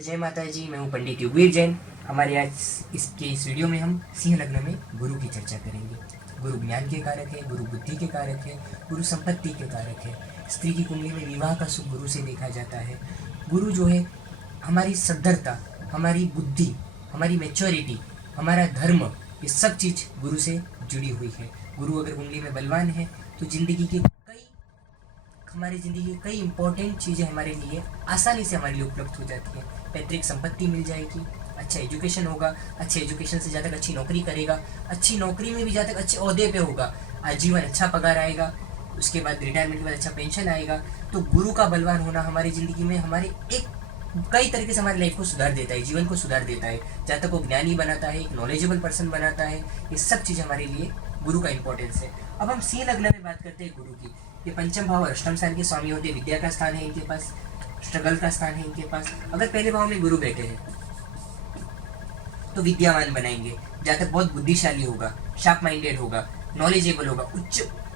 जय माता जी। मैं हूँ पंडित युगवीर जैन। हमारे आज इस वीडियो में हम सिंह लग्न में गुरु की चर्चा करेंगे। गुरु ज्ञान के कारक है, गुरु बुद्धि के कारक है, गुरु संपत्ति के कारक है। स्त्री की कुंडली में विवाह का सुख गुरु से देखा जाता है। गुरु जो है हमारी सद्धरता, हमारी बुद्धि, हमारी मैच्योरिटी, हमारा धर्म, ये सब चीज़ गुरु से जुड़ी हुई है। गुरु अगर कुंडली में बलवान है तो हमारी ज़िंदगी की कई इंपॉर्टेंट चीज़ें हमारे लिए आसानी से हमारे लिए उपलब्ध हो जाती हैं। पैतृक संपत्ति मिल जाएगी, अच्छा एजुकेशन होगा, अच्छे एजुकेशन से जहाँ तक अच्छी नौकरी करेगा, अच्छी नौकरी में भी जहाँ तक अच्छे ओहदे पे होगा, आजीवन अच्छा पगार आएगा, उसके बाद रिटायरमेंट के बाद अच्छा पेंशन आएगा। तो गुरु का बलवान होना हमारी ज़िंदगी में हमारे एक कई तरीके से हमारी लाइफ को सुधार देता है, जीवन को सुधार देता है। जहाँ तक वो ज्ञानी बनाता है, एक नॉलेजेबल पर्सन बनाता है, ये सब चीज़ हमारे लिए गुरु का इंपॉर्टेंस है। अब हम सिंह लग्न में बात करते हैं गुरु की। ये पंचम भाव और अष्टम स्थान के स्वामी होते हैं। विद्या का स्थान है इनके पास, स्ट्रगल का स्थान है इनके पास। अगर पहले भाव में गुरु बैठे हैं तो विद्यावान बनाएंगे, जहाँ तक बहुत बुद्धिशाली होगा, शार्प माइंडेड होगा, नॉलेजेबल होगा,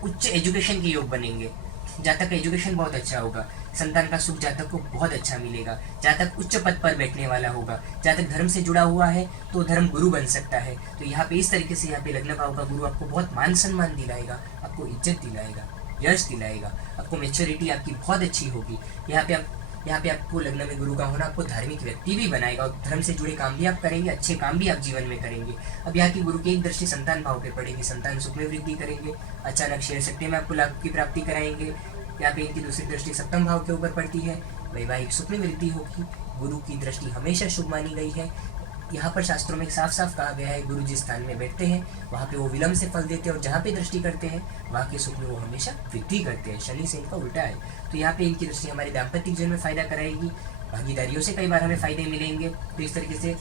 उच्च एजुकेशन के योग बनेंगे, जहाँ तक एजुकेशन बहुत अच्छा होगा। संतान का सुख जहाँ तक को बहुत अच्छा मिलेगा, जहाँ तक उच्च पद पर बैठने वाला होगा, जहाँ तक धर्म से जुड़ा हुआ है तो धर्म गुरु बन सकता है। तो यहाँ पे इस तरीके से यहाँ पे लग्न भाव का गुरु आपको बहुत मान सम्मान दिलाएगा, आपको इज्जत दिलाएगा, यश दिलाएगा, आपको मेच्योरिटी आपकी बहुत अच्छी होगी। यहाँ पे आपको लग्न में गुरु का होना आपको धार्मिक व्यक्ति भी बनाएगा और धर्म से जुड़े काम भी आप करेंगे, अच्छे काम भी आप जीवन में करेंगे। अब यहाँ की गुरु की एक दृष्टि संतान भाव पे पड़ेगी, संतान सुख में वृद्धि करेंगे, अचानक शेयर सट्टे में आपको लाभ की प्राप्ति कराएंगे। यहाँ पे इनकी दूसरी दृष्टि सप्तम भाव के ऊपर पड़ती है, वैवाहिक सुख में वृद्धि होगी। गुरु की दृष्टि हमेशा शुभ मानी गई है। यहाँ पर शास्त्रों में साफ साफ कहा गया है, गुरु जिस स्थान में बैठते हैं वहाँ पे वो विलम्ब से फल देते हैं और जहाँ पे दृष्टि करते हैं वहाँ के सुख में वो हमेशा वृद्धि करते हैं। शनि से इनका उल्टा है। तो यहाँ पे इनकी दृष्टि हमारे दाम्पत्य जीवन में फायदा कराएगी, भागीदारियों से कई बार हमें फायदे मिलेंगे। तो इस तरीके से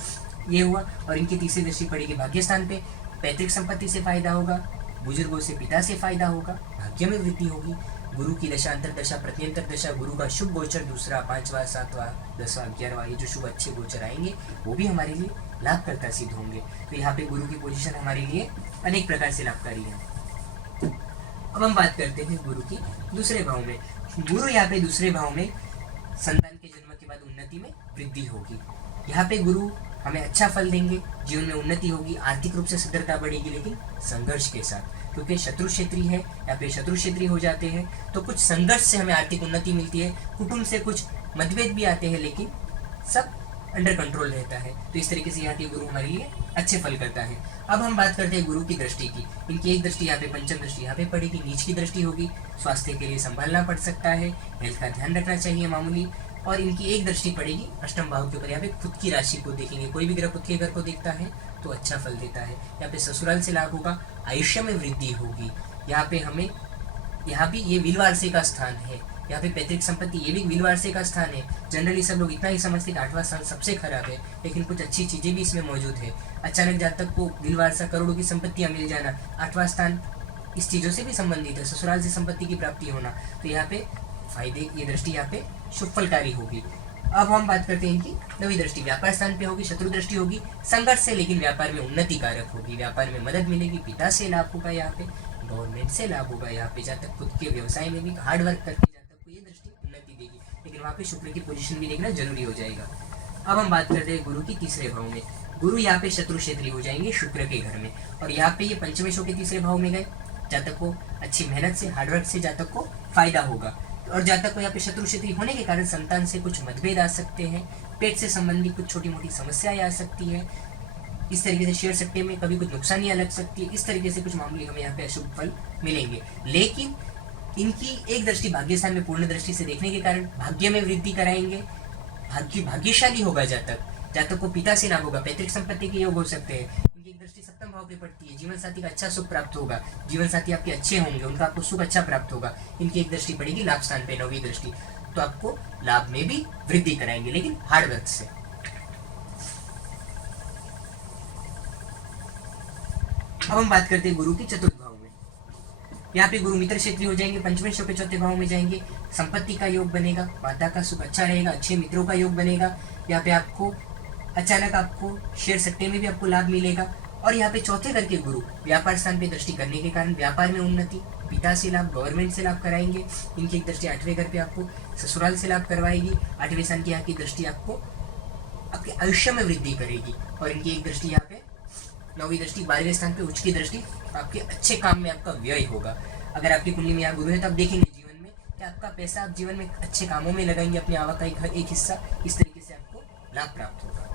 ये हुआ। और इनकी तीसरी दृष्टि पड़ेगी भाग्य स्थान पे, पैतृक संपत्ति से फायदा होगा, बुजुर्गों से पिता से फायदा होगा, भाग्य में वृद्धि होगी। गुरु की दशा, अंतर दशा, प्रत्यंतर दशा, गुरु का शुभ गोचर दूसरा, 5वां, 7वां, 10वां, 11वां, ये जो शुभ अच्छे गोचर आएंगे वो भी हमारे लिए लाभकर्ता सिद्ध होंगे। तो यहाँ पे गुरु की पोजीशन हमारे लिए अनेक प्रकार से लाभकारी है। अब हम बात करते हैं गुरु की दूसरे भाव में। गुरु यहाँ पे दूसरे भाव में संतान के जन्म के बाद उन्नति में वृद्धि होगी। यहाँ पे गुरु हमें अच्छा फल देंगे, जीवन में उन्नति होगी, आर्थिक रूप से सदृढ़ता बढ़ेगी, लेकिन संघर्ष के साथ, क्योंकि शत्रु क्षेत्री है या फिर शत्रु क्षेत्री हो जाते हैं तो कुछ संघर्ष से हमें आर्थिक उन्नति मिलती है। कुटुंब से कुछ मतभेद भी आते हैं लेकिन सब अंडर कंट्रोल रहता है। तो इस तरीके से यहाँ के गुरु हमारे लिए अच्छे फल करता है। अब हम बात करते हैं गुरु की दृष्टि की। इनकी एक दृष्टि यहाँ पे, पंचम दृष्टि यहाँ पे पड़ेगी, नीच की दृष्टि होगी, स्वास्थ्य के लिए संभालना पड़ सकता है, हेल्थ का ध्यान रखना चाहिए मामूली। और इनकी एक दृष्टि पड़ेगी अष्टम भाव के ऊपर, यहाँ पे खुद की राशि को देखेंगे। कोई भी ग्रह खुद के घर को देखता है तो अच्छा फल देता है। यहाँ पे ससुराल से लाभ होगा, आयुष्य में वृद्धि होगी। यहाँ पे ये विलवारसे का स्थान है। यहाँ पे पैतृक संपत्ति, ये भी विलवारसे का स्थान है। जनरली सब लोग इतना ही समझते हैं कि 8वां स्थान सबसे खराब है, लेकिन कुछ अच्छी चीजें भी इसमें मौजूद है। अचानक जहाँ तक को विलवारसा, करोड़ों की संपत्तियां मिल जाना, 8वां स्थान इस चीजों से भी संबंधित है, ससुराल से संपत्ति की प्राप्ति होना। तो यहाँ पे फायदे, ये दृष्टि यहाँ पे शुभ फलकारी होगी। अब हम बात करते हैं इनकी नवी दृष्टि, व्यापार स्थान पे होगी, शत्रु दृष्टि होगी, संघर्ष से लेकिन व्यापार में उन्नति कारक होगी, व्यापार में मदद मिलेगी, पिता से लाभ होगा, यहाँ पे गवर्नमेंट से लाभ होगा। यहाँ पे जहाँ तक खुद के व्यवसाय में भी हार्ड वर्क करके जहाँ तक ये दृष्टि उन्नति देगी, लेकिन वहाँ पे शुक्र की पोजीशन भी देखना जरूरी हो जाएगा। अब हम बात करते हैं गुरु की तीसरे भाव में। गुरु यहाँ पे शत्रु क्षेत्री हो जाएंगे शुक्र के घर में, और यहाँ पे ये पंचमेशों के तीसरे भाव में गए, जहाँ तक को अच्छी मेहनत से, हार्डवर्क से जहाँ तक को फायदा होगा। और जहाँ तक को यहाँ पे शत्रु क्षेत्री होने के कारण संतान से कुछ मतभेद आ सकते हैं, पेट से संबंधित कुछ छोटी मोटी समस्याएं आ सकती है। इस तरीके से शेयर सट्टे में कभी कुछ नुकसानियां लग सकती है। इस तरीके से कुछ मामले हमें यहाँ पे अशुभ फल मिलेंगे। लेकिन इनकी एक दृष्टि भाग्य स्थान में पूर्ण दृष्टि से देखने के कारण भाग्य में वृद्धि कराएंगे, भाग्यशाली होगा। जहाँ तक को पिता से लाभ होगा, पैतृक संपत्ति के योग हो सकते हैं। इनकी एक दृष्टि सप्तम भाव पे पड़ती है, जीवन साथी का अच्छा सुख प्राप्त होगा, जीवन साथी आपके अच्छे होंगे, उनका आपको सुख अच्छा प्राप्त होगा। इनकी एक दृष्टि पड़ेगी लाभ स्थान पे, नौवीं दृष्टि, तो आपको लाभ में भी वृद्धि कराएंगे, लेकिन हार्डवर्क से। अब हम बात करते हैं गुरु की चतुर्थ भाव में। यहाँ पे गुरु मित्र क्षेत्री हो जाएंगे, पंचमेशों के चौथे भाव में जाएंगे, संपत्ति का योग बनेगा, माता का सुख अच्छा रहेगा, अच्छे मित्रों का योग बनेगा। यहाँ पे आपको अचानक आपको शेयर सट्टे में भी आपको लाभ मिलेगा। और यहाँ पे चौथे घर के गुरु व्यापार स्थान पे दृष्टि करने के कारण व्यापार में उन्नति, पिता से लाभ, गवर्नमेंट से लाभ कराएंगे। इनकी एक दृष्टि 8वें घर पे आपको ससुराल से लाभ करवाएगी। 8वें स्थान की यहाँ की दृष्टि आपको आपके आयुष्य में वृद्धि करेगी। और इनकी एक दृष्टि यहाँ पे 9वीं दृष्टि 12वें स्थान पे, उच्च की दृष्टि, आपके अच्छे काम में आपका व्यय होगा। अगर आपकी कुंडली में यहाँ गुरु है तो आप देखेंगे जीवन में कि आपका पैसा आप जीवन में अच्छे कामों में लगाएंगे, अपनी आवक का एक हिस्सा, इस तरीके से आपको लाभ प्राप्त होगा।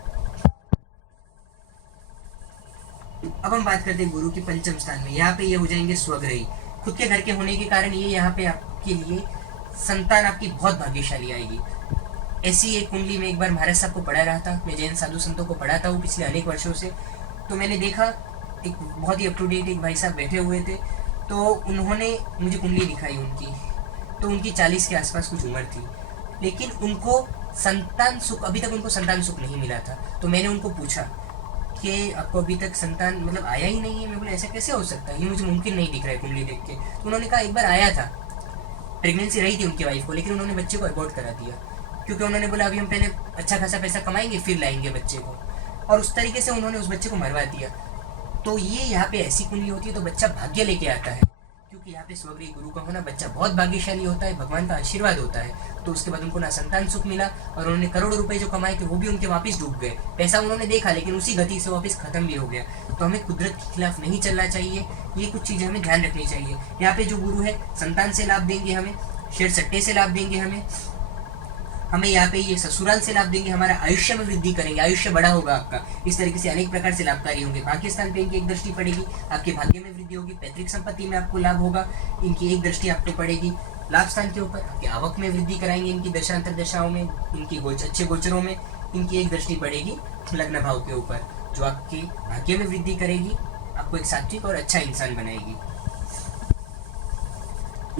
अब हम बात करते हैं गुरु की पंचम स्थान में, यहाँ पे ये हो जाएंगे स्वग्रही। खुद के घर के होने के कारण ये यहाँ पे आपके लिए संतान आपकी बहुत भाग्यशाली आएगी। ऐसी एक कुंडली में एक बार महाराज साहब को पढ़ा रहा था, मैं जैन साधु संतों को पढ़ाता हूँ पिछले अनेक वर्षों से, तो मैंने देखा एक बहुत ही अप टू डेट एक भाई साहब बैठे हुए थे, तो उन्होंने मुझे कुंडली दिखाई उनकी, तो उनकी 40 के आसपास कुछ उम्र थी, लेकिन उनको संतान सुख, अभी तक उनको संतान सुख नहीं मिला था। तो मैंने उनको पूछा कि आपको अभी तक संतान मतलब आया ही नहीं है? मैं बोला ऐसा कैसे हो सकता है, ये मुझे मुमकिन नहीं दिख रहा है कुंडली देख के। तो उन्होंने कहा एक बार आया था, प्रेगनेंसी रही थी उनकी वाइफ को, लेकिन उन्होंने बच्चे को अबॉर्ट करा दिया, क्योंकि उन्होंने बोला अभी हम पहले अच्छा खासा पैसा कमाएंगे फिर लाएंगे बच्चे को, और उस तरीके से उन्होंने उस बच्चे को मरवा दिया। तो ये यहाँ पे ऐसी कुंडली होती है तो बच्चा भाग्य लेके आता है, क्योंकि यहाँ पे स्वग्रही गुरु का होना, बच्चा बहुत भाग्यशाली होता है, भगवान का आशीर्वाद होता है। तो उसके बाद उनको ना संतान सुख मिला, और उन्होंने करोड़ों रुपए जो कमाए थे वो भी उनके वापस डूब गए। पैसा उन्होंने देखा लेकिन उसी गति से वापस खत्म भी हो गया। तो हमें कुदरत के खिलाफ नहीं चलना चाहिए, ये कुछ चीजें हमें ध्यान रखनी चाहिए। यहाँ पे जो गुरु है संतान से लाभ देंगे, हमें शेर सट्टे से लाभ देंगे, हमें यहाँ पे ये ससुराल से लाभ देंगे, हमारा आयुष्य में वृद्धि करेंगे, आयुष्य बड़ा होगा आपका। इस तरीके से अनेक प्रकार से लाभकारी होंगे। पाकिस्तान पे इनकी एक दृष्टि पड़ेगी, आपके भाग्य में वृद्धि होगी, पैतृक संपत्ति में आपको लाभ होगा। इनकी एक दृष्टि आपको पड़ेगी लाभ स्थान के ऊपर, आपकी आवक में वृद्धि कराएंगे इनकी दशांतर दशाओं में, इनकी अच्छे गोचरों में। इनकी एक दृष्टि पड़ेगी लग्न भाव के ऊपर, जो आपके भाग्य में वृद्धि करेगी, आपको एक सात्विक और अच्छा इंसान बनाएगी।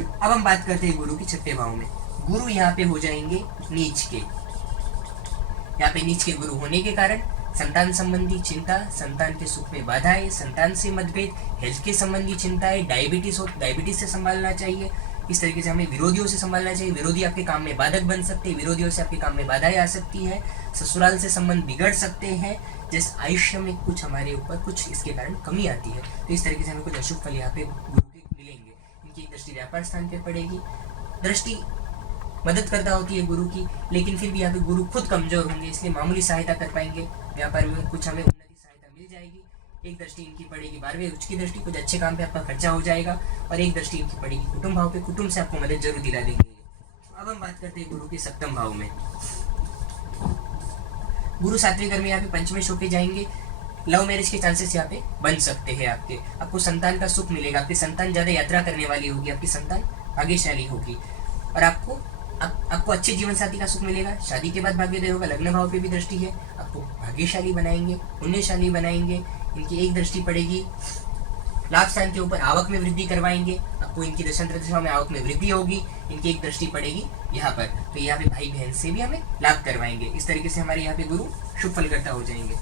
अब हम बात करते हैं गुरु की छठे भाव में। गुरु यहाँ पे हो जाएंगे नीच के। यहाँ पे नीच के गुरु होने के कारण संतान संबंधी चिंता, संतान के सुख में बाधाएं, संतान से मतभेद, हेल्थ के संबंधी चिंताएं, डायबिटीज से संभालना चाहिए। इस तरीके से हमें विरोधियों से संभालना चाहिए। विरोधी आपके काम में बाधक बन सकते हैं, विरोधियों से आपके काम में बाधाएं आ सकती है, ससुराल से संबंध बिगड़ सकते हैं, जैसे आयुष्य में कुछ हमारे ऊपर कुछ इसके कारण कमी आती है। तो इस तरीके से हमें कुछ अशुभ फल यहाँ पे गुरु के मिलेंगे। इनकी दृष्टि व्यापार स्थान पे पड़ेगी। दृष्टि मदद करता होती है गुरु की, लेकिन फिर भी यहाँ पे गुरु खुद कमजोर होंगे, इसलिए मामूली सहायता कर पाएंगे। व्यापार में कुछ हमें उन्नति सहायता मिल जाएगी। एक दृष्टि इनकी पड़ेगी 12वें उच्च की दृष्टि, कुछ अच्छे काम पे आपका खर्चा हो जाएगा। और एक दृष्टि इनकी पड़ेगी कुटुंब भाव पे, कुटुंब से आपको मदद जरूर दिला देंगे। अब हम बात करते हैं गुरु के सप्तम भाव में। गुरु सातवें घर में यहाँ पे पंचमेश होके जाएंगे। लव मैरिज के चांसेस यहाँ पे बन सकते हैं आपके। आपको संतान का सुख मिलेगा, आपकी संतान ज्यादा यात्रा करने वाली होगी, आपकी संतान भाग्यशाली होगी, और आपको अच्छे जीवन साथी का सुख मिलेगा। शादी के बाद भाग्योदय होगा। लग्न भाव पे भी दृष्टि है, आपको भाग्यशाली बनाएंगे, पुण्यशाली बनाएंगे। इनकी एक दृष्टि पड़ेगी लाभ स्थान के ऊपर, आवक में वृद्धि करवाएंगे, आपको इनकी दशांतर दशाओं में आवक में वृद्धि होगी। इनकी एक दृष्टि पड़ेगी यहाँ पर, तो यहाँ पे भाई बहन से भी हमें लाभ करवाएंगे। इस तरीके से हमारे यहाँ पे गुरु शुभ फल करता हो जाएंगे।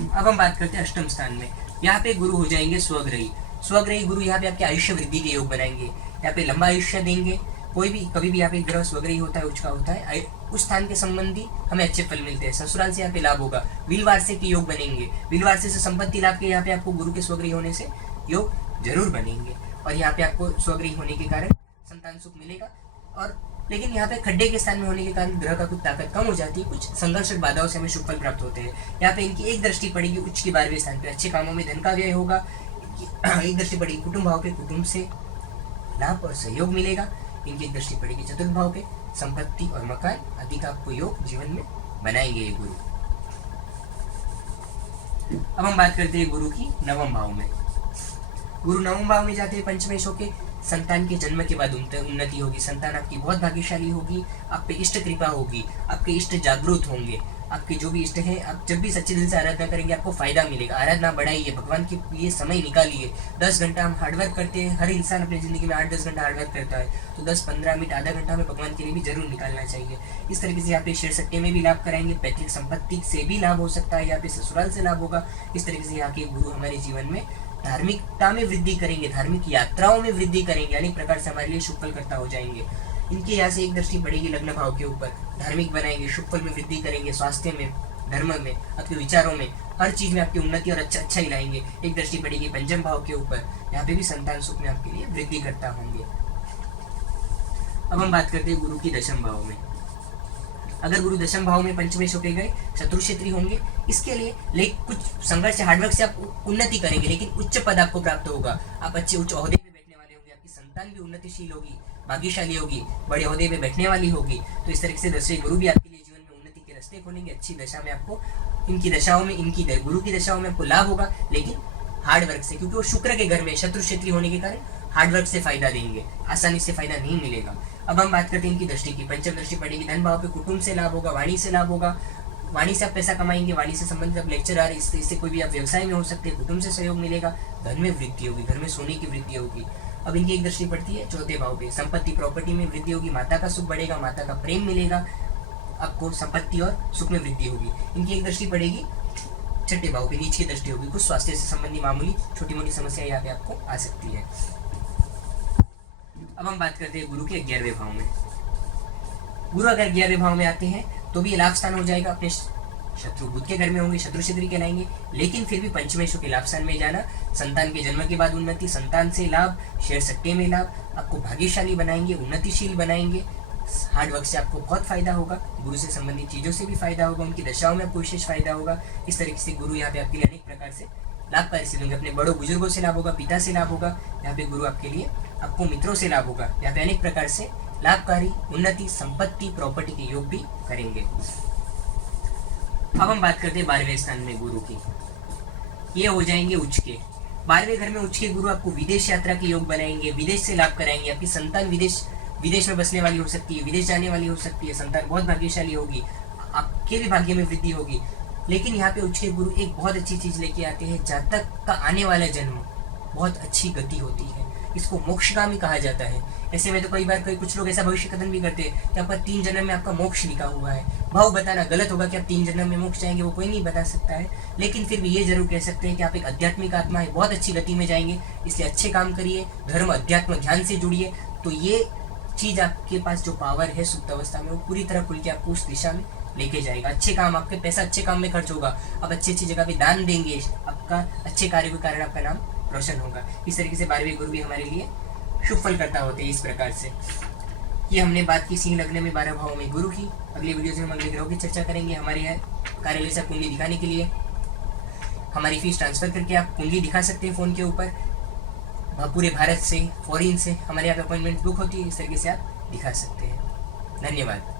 अब हम बात करते हैं अष्टम स्थान में। यहाँ पे गुरु हो जाएंगे स्वग्रही। स्वग्रही गुरु यहाँ पे आपके आयुष्य वृद्धि के योग बनाएंगे, यहाँ पे लंबा आयुष्य देंगे। कोई भी कभी भी यहाँ पे ग्रह स्वग्रही होता है, उच्च का होता है, उस स्थान के संबंधी हमें अच्छे फल मिलते हैं। ससुराल से यहाँ पे लाभ होगा। विलवारसे के योग बनेंगे। विलवारसे से संपत्ति लाभ के यहाँ पे आपको गुरु के स्वग्रही होने से योग जरूर बनेंगे, और यहाँ पे आपको स्वग्रही होने के कारण संतान सुख मिलेगा। और लेकिन यहाँ पे खड्डे के स्थान में होने के कारण ग्रह का कुछ ताकत कम हो जाती है, कुछ संघर्ष और बाधाओं से हमें शुभ फल प्राप्त होते हैं। यहाँ पे इनकी एक दृष्टि पड़ेगी उच्च की 12वें स्थान पे, अच्छे कामों में धन का व्यय होगा। एक दृष्टि पड़ेगी कुटुंब भाव पे, कुटुंब से लाभ और सहयोग मिलेगा। इनकी एक दृष्टि पड़ेगी चतुर्थ भाव पे, संपत्ति और मकान आदि का आपको योग जीवन में बनाएंगे ये गुरु। अब हम बात करते हैं गुरु की नवम भाव में। गुरु नवम भाव में जाते हैं पंचमेश होके। संतान के जन्म के बाद उन्नति होगी, संतान आपकी बहुत भाग्यशाली होगी, आप पे इष्ट कृपा होगी, आपके इष्ट जागरूक होंगे। आपके जो भी इष्ट है, आप जब भी सच्चे दिल से आराधना करेंगे आपको फायदा मिलेगा। आराधना बढ़ाइए, भगवान के लिए समय निकालिए। 10 घंटा हम हार्डवर्क करते हैं, हर इंसान अपनी जिंदगी में 8-10 घंटा हार्डवर्क करता है, तो 10-15 मिनट आधा घंटा हमें भगवान के लिए भी जरूर निकालना चाहिए। इस तरीके से यहाँ पे शेयर सट्टे में भी लाभ कराएंगे, पैतृक संपत्ति से भी लाभ हो सकता है, यहाँ पे ससुराल से लाभ होगा। इस तरीके से यहाँ के गुरु हमारे जीवन में धार्मिकता में वृद्धि करेंगे, धार्मिक यात्राओं में वृद्धि करेंगे, अनेक प्रकार से हमारे लिए शुभ फल करता हो जाएंगे। इनके यहाँ से एक दृष्टि पड़ेगी लग्न भाव के ऊपर, धार्मिक बनाएंगे, शुभ फल में वृद्धि करेंगे, स्वास्थ्य में, धर्म में, आपके विचारों में, हर चीज में आपकी उन्नति और अच्छा ही लाएंगे। एक दृष्टि पड़ेगी पंचम भाव के ऊपर, यहाँ पे भी संतान सुख में आपके लिए वृद्धि करता होंगे। अब हम बात करते हैं गुरु की दशम भाव में। अगर गुरु दशम भाव में पंचमेश होके गए, शत्रु क्षेत्री होंगे, इसके लिए लेकिन कुछ संघर्ष हार्डवर्क से आप उन्नति करेंगे, लेकिन उच्च पद आपको प्राप्त होगा, आप अच्छे उच्च ओहदे पे बैठने वाले होंगे, आपकी संतान भी उन्नतिशील होगी, भाग्यशाली होगी, बड़े ओहदे पे बैठने वाली होगी। तो इस तरीके से दसवें गुरु भी आपके लिए जीवन में उन्नति के रास्ते खोलेंगे। अच्छी दशा में आपको इनकी दशाओं में, इनकी गुरु की दशाओं में आपको लाभ होगा, लेकिन हार्डवर्क से, क्योंकि वो शुक्र के घर में शत्रु क्षेत्री होने के कारण हार्डवर्क से फायदा देंगे, आसानी से फायदा नहीं मिलेगा। अब हम बात करते हैं इनकी दृष्टि की। पंचम दृष्टि पड़ेगी धन भाव पे, कुटुंब से लाभ होगा, वाणी से लाभ होगा, वाणी से आप पैसा कमाएंगे, वाणी से संबंधित आप लेक्चरर, इससे कोई भी आप व्यवसाय में हो सकते हैं, कुटुंब से सहयोग मिलेगा, धन में वृद्धि होगी, घर में सोने की वृद्धि होगी। अब इनकी एक दृष्टि पड़ती है चौथे भाव पे, संपत्ति प्रॉपर्टी में वृद्धि होगी, माता का सुख बढ़ेगा, माता का प्रेम मिलेगा, आपको संपत्ति और सुख में वृद्धि होगी। इनकी एक दृष्टि पड़ेगी छठे भाव पे, नीच की दृष्टि होगी, कुछ स्वास्थ्य से संबंधी मामूली छोटी मोटी समस्या यहाँ पे आपको आ सकती है। अब हम बात करते हैं गुरु के 11वें भाव में। गुरु अगर 11वें भाव में आते हैं तो भी लाभ स्थान हो जाएगा, अपने शत्रु बुध के घर में होंगे, शत्रु क्षेत्री कहलाएंगे, लेकिन फिर भी पंचमेशों के लाभ स्थान में जाना, संतान के जन्म के बाद उन्नति, संतान से लाभ, शेयर सट्टे में लाभ, आपको भाग्यशाली बनाएंगे, उन्नतिशील बनाएंगे, हार्डवर्क से आपको बहुत फायदा होगा, गुरु से संबंधित चीजों से भी फायदा होगा, उनकी दशाओं में आपको विशेष फायदा होगा। इस तरीके से गुरु यहाँ पे आपके लिए अनेक प्रकार से लाभकारी सिद्ध होंगे। अपने बड़ों बुजुर्गों से लाभ होगा, पिता से लाभ होगा, यहाँ पे गुरु आपके लिए आपको मित्रों से लाभ होगा, यहाँ पे अनेक प्रकार से लाभकारी उन्नति, संपत्ति, प्रॉपर्टी के योग भी करेंगे। अब हम बात करते हैं 12वें स्थान में गुरु की। ये हो जाएंगे उच्च के। 12वें घर में उच्च के गुरु आपको विदेश यात्रा के योग बनाएंगे, विदेश से लाभ कराएंगे, आपकी संतान विदेश में बसने वाली हो सकती है, विदेश जाने वाली हो सकती है, संतान बहुत भाग्यशाली होगी, आपके भी भाग्य में वृद्धि होगी। लेकिन यहाँ पे उच्च के गुरु एक बहुत अच्छी चीज लेके आते हैं, जातक का आने वाला जन्म बहुत अच्छी गति होती है, इसको मोक्षगामी कहा जाता है। ऐसे में तो कई बार कुछ लोग ऐसा भविष्य कथन भी करते हैं कि आपका 3 जन्म में आपका मोक्ष लिखा हुआ है। भाव बताना गलत होगा कि आप 3 जन्म में मोक्ष जाएंगे, वो कोई नहीं बता सकता है, लेकिन फिर भी ये जरूर कह सकते हैं कि आप एक आध्यात्मिक आत्मा है, बहुत अच्छी गति में जाएंगे, इसलिए अच्छे काम करिए, धर्म अध्यात्म ध्यान से जुड़िए, तो ये चीज आपके पास जो पावर है सुप्त अवस्था में, वो पूरी तरह खुल के आपको उस दिशा में लेके जाएगा। अच्छे काम, आपके पैसा अच्छे काम में खर्च होगा, आप अच्छी अच्छी जगह पे दान देंगे, आपका अच्छे कार्य के कारण आपका नाम रोशन होगा। इस तरीके से 12वें गुरु भी हमारे लिए शुभ फल करता होते हैं। इस प्रकार से ये हमने बात की सिंह लग्न में 12 भाव में गुरु की। अगले वीडियो में हम अगले ग्रहों की चर्चा करेंगे। हमारे यहाँ कार्यालय से कुंडली दिखाने के लिए हमारी फीस ट्रांसफर करके आप कुंडली दिखा सकते हैं फ़ोन के ऊपर। पूरे भारत से, फॉरेन से हमारे यहाँ पे अपॉइंटमेंट बुक होती है, इस तरीके से आप दिखा सकते हैं। धन्यवाद।